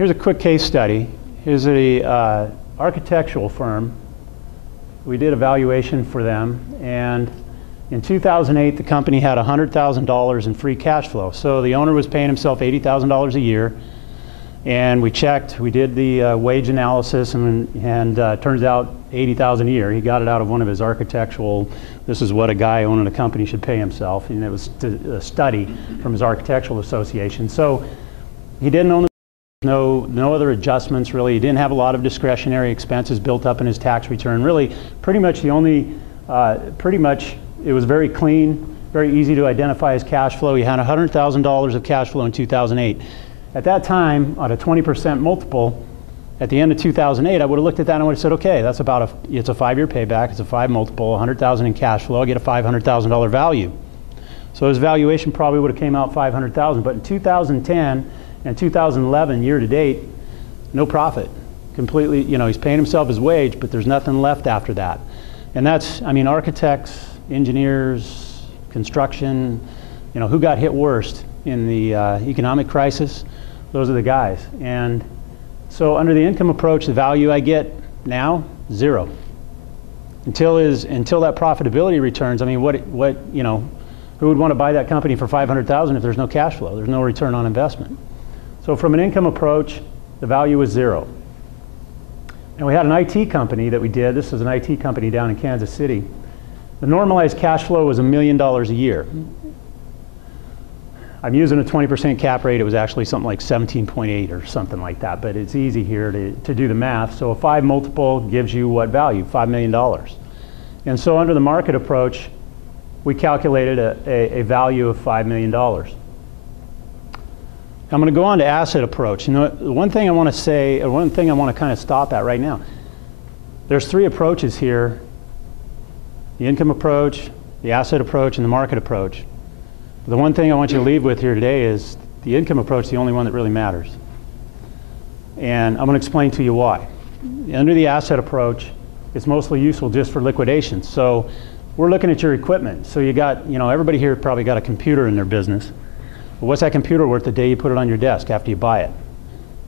here's a quick case study. Here's a architectural firm. We did a valuation for them, and in 2008, the company had $100,000 in free cash flow. So the owner was paying himself $80,000 a year, and we checked, we did the wage analysis, and turns out $80,000 a year. He got it out of one of his architectural, this is what a guy owning a company should pay himself, and it was a study from his architectural association. So he didn't own the no other adjustments really. He didn't have a lot of discretionary expenses built up in his tax return. Really, pretty much the only, it was very clean, very easy to identify his cash flow. He had $100,000 of cash flow in 2008. At that time, on a 20% multiple, at the end of 2008, I would have looked at that and would have said, okay, that's about it's a 5-year payback, it's a 5 multiple, $100,000 in cash flow, I get a $500,000 value. So his valuation probably would have came out $500,000, but in 2010 and 2011, year to date, no profit. Completely, you know, he's paying himself his wage, but there's nothing left after that. And that's, I mean, architects, engineers, construction, you know, who got hit worst in the economic crisis? Those are the guys. And so under the income approach, the value I get now, 0. Until that profitability returns, I mean, what you know, who would want to buy that company for $500,000 if there's no cash flow? There's no return on investment. So from an income approach, the value was 0. And we had an IT company that we did. This is an IT company down in Kansas City. The normalized cash flow was $1 million a year. I'm using a 20% cap rate. It was actually something like 17.8 or something like that, but it's easy here to do the math. So a 5 multiple gives you what value? $5 million. And so under the market approach, we calculated a value of $5 million. I'm going to go on to asset approach. You know, one thing I want to say, or one thing I want to kind of stop at right now, there's 3 approaches here: the income approach, the asset approach, and the market approach. The one thing I want you to leave with here today is the income approach is the only one that really matters. And I'm going to explain to you why. Under the asset approach, it's mostly useful just for liquidation. So we're looking at your equipment. So you got, you know, everybody here probably got a computer in their business. Well, what's that computer worth the day you put it on your desk after you buy it?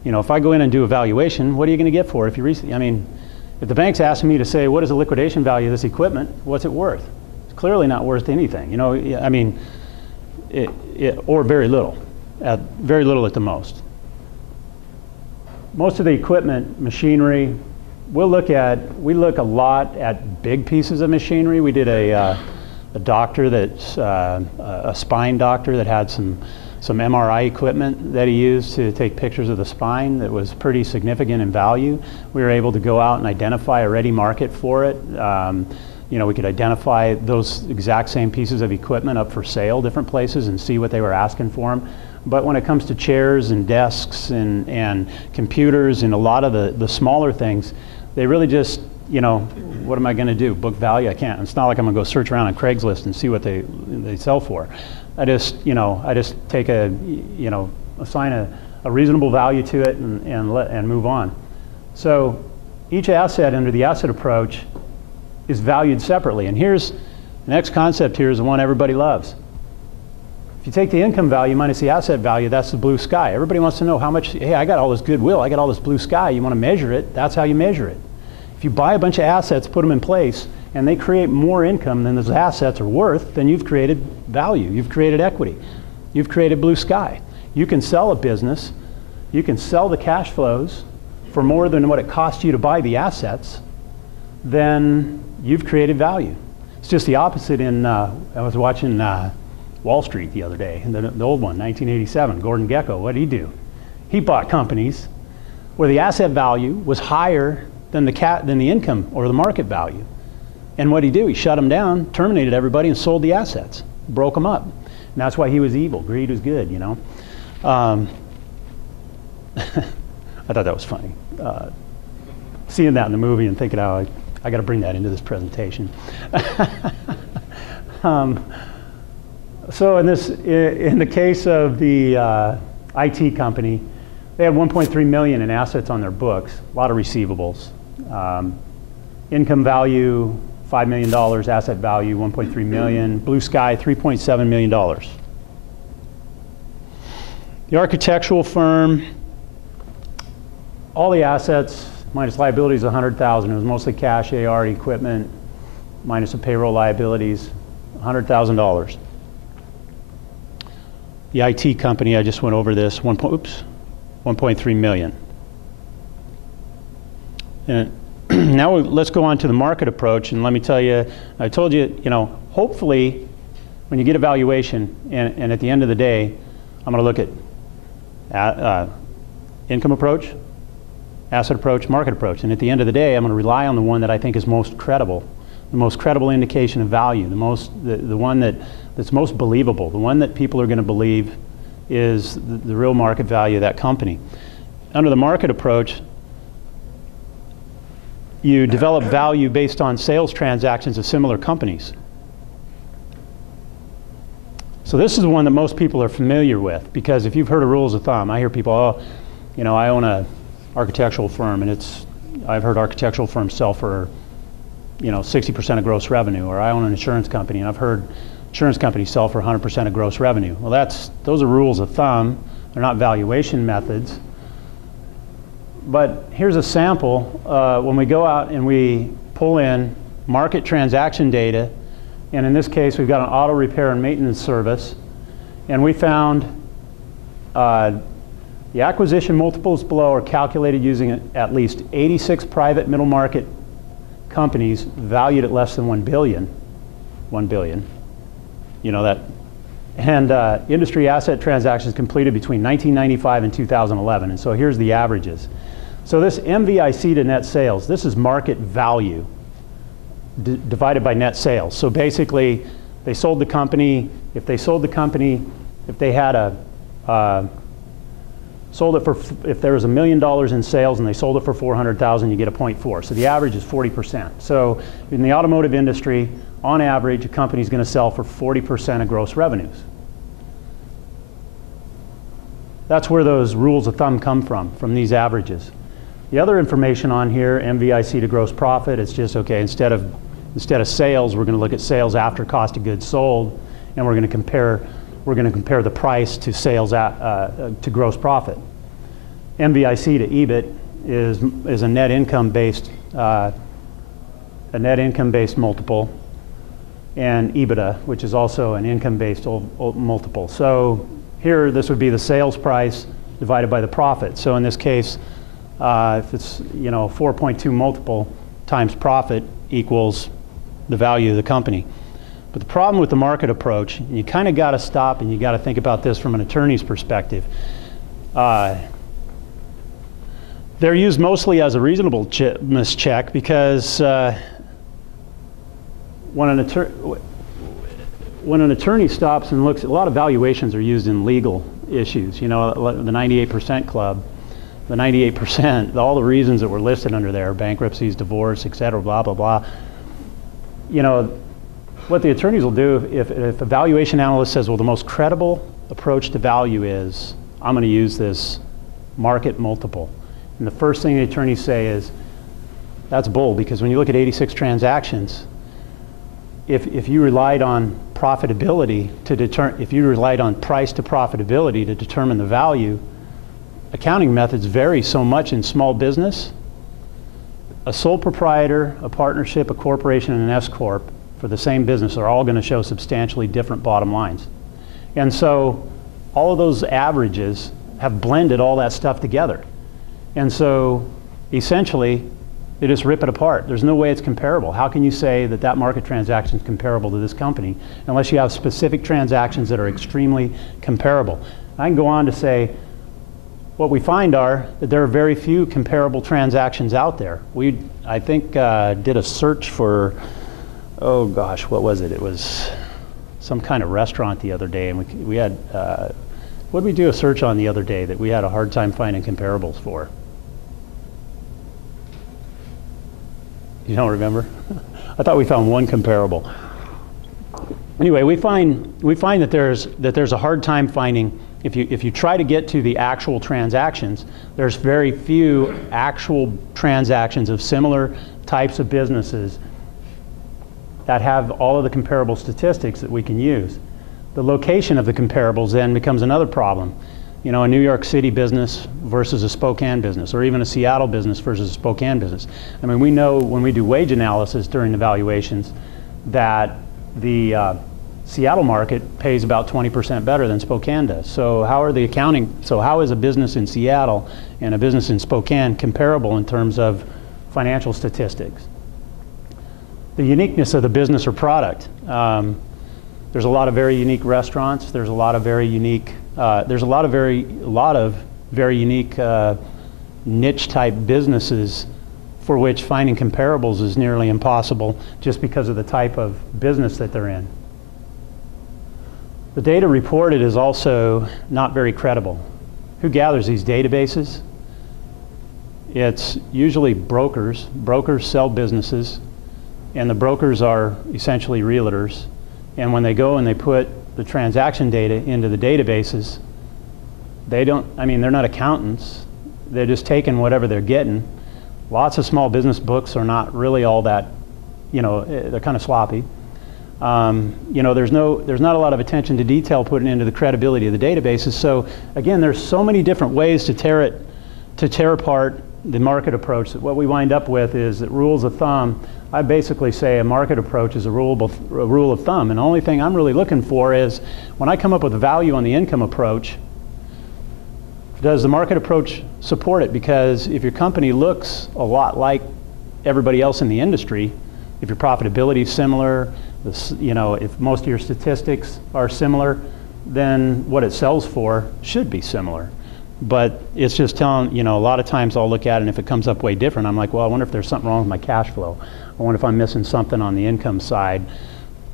You know, if I go in and do a valuation, what are you going to get for it? If the bank's asking me to say, what is the liquidation value of this equipment? What's it worth? It's clearly not worth anything. You know, I mean, or very little, very little at the most. Most of the equipment, machinery, we look a lot at big pieces of machinery. We did a doctor that's a spine doctor that had some MRI equipment that he used to take pictures of the spine that was pretty significant in value. We were able to go out and identify a ready market for it. You know, we could identify those exact same pieces of equipment up for sale different places and see what they were asking for them. But when it comes to chairs and desks and computers and a lot of the smaller things, they really just, you know, what am I going to do? Book value? I can't. It's not like I'm going to go search around on Craigslist and see what they sell for. I just take assign a reasonable value to it and move on. So each asset under the asset approach is valued separately. And here's the next concept here is the one everybody loves. If you take the income value minus the asset value, that's the blue sky. Everybody wants to know how much, hey, I got all this goodwill, I got all this blue sky. You want to measure it, that's how you measure it. If you buy a bunch of assets, put them in place, and they create more income than those assets are worth, then you've created value, you've created equity, you've created blue sky. You can sell a business, you can sell the cash flows for more than what it cost you to buy the assets, then you've created value. It's just the opposite in, I was watching Wall Street the other day, the old one, 1987, Gordon Gekko. What did he do? He bought companies where the asset value was higher than the income or the market value. And what did he do? He shut them down, terminated everybody, and sold the assets, broke them up. And that's why he was evil. Greed was good, you know. I thought that was funny. Seeing that in the movie and thinking, oh, I got to bring that into this presentation. So in the case of the IT company, they had 1.3 million in assets on their books, a lot of receivables. Income value, $5 million, asset value, 1.3 million, blue sky, $3.7 million. The architectural firm, all the assets minus liabilities, 100,000. It was mostly cash, AR, equipment, minus the payroll liabilities, $100,000. The IT company, I just went over this, 1.3 million. And now let's go on to the market approach, and let me tell you, I told you, hopefully when you get a valuation, and at the end of the day, I'm going to look at income approach, asset approach, market approach, and at the end of the day, I'm going to rely on the one that I think is most credible, the most credible indication of value, the one that's most believable, the one that people are going to believe is the real market value of that company. Under the market approach, you develop value based on sales transactions of similar companies. So this is the one that most people are familiar with, because if you've heard of rules of thumb, I hear people, I own a architectural firm, and I've heard architectural firms sell for 60% of gross revenue, or I own an insurance company, and I've heard insurance companies sell for 100% of gross revenue. Well, those are rules of thumb. They're not valuation methods. But here's a sample. When we go out and we pull in market transaction data, and in this case, we've got an auto repair and maintenance service, and we found the acquisition multiples below are calculated using at least 86 private middle market companies valued at less than 1 billion. 1 billion. And industry asset transactions completed between 1995 and 2011. And so here's the averages. So this MVIC to net sales, this is market value divided by net sales. So basically, they sold the company. If they sold the company, if they had sold it for, if there was $1 million in sales and they sold it for 400,000, you get a 0.4. So the average is 40%. So in the automotive industry, on average, a company is going to sell for 40% of gross revenues. That's where those rules of thumb come from these averages. The other information on here, MVIC to gross profit, it's just, okay, instead of sales, we're going to look at sales after cost of goods sold, and we're going to compare the price to sales to gross profit. MVIC to EBIT is a net income based multiple, and EBITDA, which is also an income based multiple. So here, this would be the sales price divided by the profit. So in this case, if it's 4.2 multiple times profit equals the value of the company. But the problem with the market approach, and you kind of got to stop and you got to think about this from an attorney's perspective. They're used mostly as a reasonableness check because when an attorney stops and looks, a lot of valuations are used in legal issues. The 98% club, the 98%, all the reasons that were listed under there, bankruptcies, divorce, et cetera, blah, blah, blah. What the attorneys will do, if a valuation analyst says, well, the most credible approach to value is, I'm going to use this market multiple. And the first thing the attorneys say is, that's bull, because when you look at 86 transactions, if you relied on profitability if you relied on price to profitability to determine the value, accounting methods vary so much in small business. A sole proprietor, a partnership, a corporation, and an S corp for the same business are all going to show substantially different bottom lines. And so all of those averages have blended all that stuff together. And so essentially, they just rip it apart. There's no way it's comparable. How can you say that that market transaction is comparable to this company unless you have specific transactions that are extremely comparable? I can go on to say, what we find are that there are very few comparable transactions out there. We, I think, did a search for, oh gosh, what was it? It was some kind of restaurant the other day, and we had, what did we do a search on the other day that we had a hard time finding comparables for? You don't remember? I thought we found one comparable. Anyway, we find that there's a hard time finding, if you try to get to the actual transactions, there's very few actual transactions of similar types of businesses that have all of the comparable statistics that we can use. The location of the comparables then becomes another problem. You know, a New York City business versus a Spokane business, or even a Seattle business versus a Spokane business. I mean, we know when we do wage analysis during the valuations that the Seattle market pays about 20% better than Spokane does. So how are the accounting, so how is a business in Seattle and a business in Spokane comparable in terms of financial statistics? The uniqueness of the business or product. There's a lot of very unique restaurants. There's a lot of very unique, very unique niche type businesses for which finding comparables is nearly impossible just because of the type of business that they're in. The data reported is also not very credible. Who gathers these databases? It's usually brokers. Brokers sell businesses, and the brokers are essentially realtors. And when they go and they put the transaction data into the databases, they don't, I mean, they're not accountants. They're just taking whatever they're getting. Lots of small business books are not really all that, you know, they're kind of sloppy. You know, there's not a lot of attention to detail put into the credibility of the databases. So again, there's so many different ways to tear apart the market approach that what we wind up with is that rules of thumb. I basically say a market approach is a rule of thumb, and the only thing I'm really looking for is when I come up with a value on the income approach, does the market approach support it? Because if your company looks a lot like everybody else in the industry, if your profitability is similar, you know, if most of your statistics are similar, then what it sells for should be similar. But it's just telling, you know, a lot of times I'll look at it and if it comes up way different, I'm like, well, I wonder if there's something wrong with my cash flow. I wonder if I'm missing something on the income side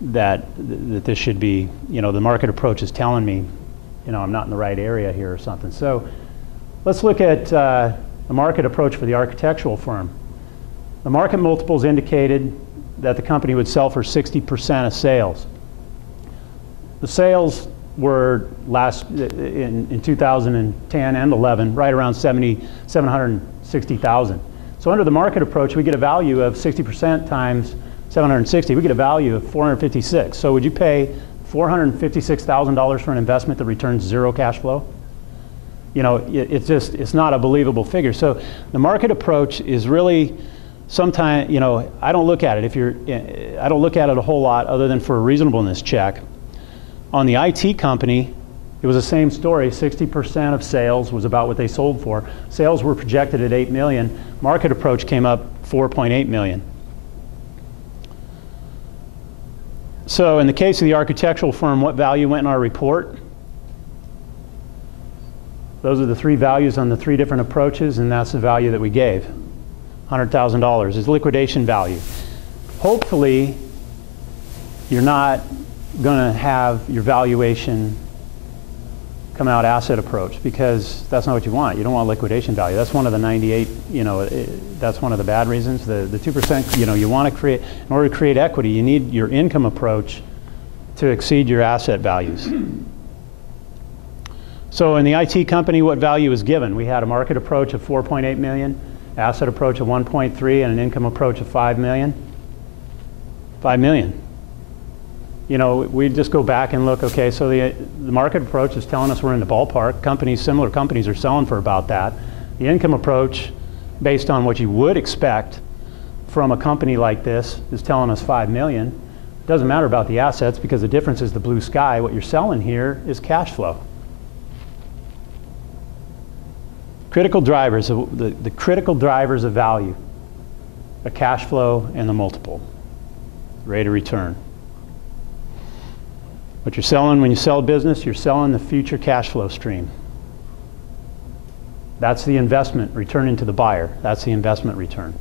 that this should be, you know, the market approach is telling me, you know, I'm not in the right area here or something. So let's look at the market approach for the architectural firm. The market multiples indicated that the company would sell for 60% of sales. The sales were in 2010 and 11, right around 760,000. So under the market approach, we get a value of 60% times 760. We get a value of 456. So would you pay $456,000 for an investment that returns zero cash flow? You know, it's not a believable figure. So the market approach is really sometimes, you know, I don't look at it I don't look at it a whole lot other than for a reasonableness check. On the IT company, it was the same story. 60% of sales was about what they sold for. Sales were projected at 8 million. Market approach came up 4.8 million. So in the case of the architectural firm, what value went in our report? Those are the three values on the three different approaches, and that's the value that we gave. $100,000 is liquidation value. Hopefully, you're not going to have your valuation come out asset approach, because that's not what you want. You don't want liquidation value. That's one of the 98, you know, that's one of the bad reasons. The 2%, you know, you want to create, in order to create equity, you need your income approach to exceed your asset values. So in the IT company, what value was given? We had a market approach of 4.8 million, asset approach of 1.3, and an income approach of 5 million. 5 million. You know, we just go back and look, okay, so the market approach is telling us we're in the ballpark. Companies, similar companies are selling for about that. The income approach, based on what you would expect from a company like this, is telling us 5 million. It doesn't matter about the assets because the difference is the blue sky. What you're selling here is cash flow. Critical drivers, the critical drivers of value, the cash flow and the multiple, rate of return. What you're selling when you sell a business, you're selling the future cash flow stream. That's the investment returning to the buyer. That's the investment return.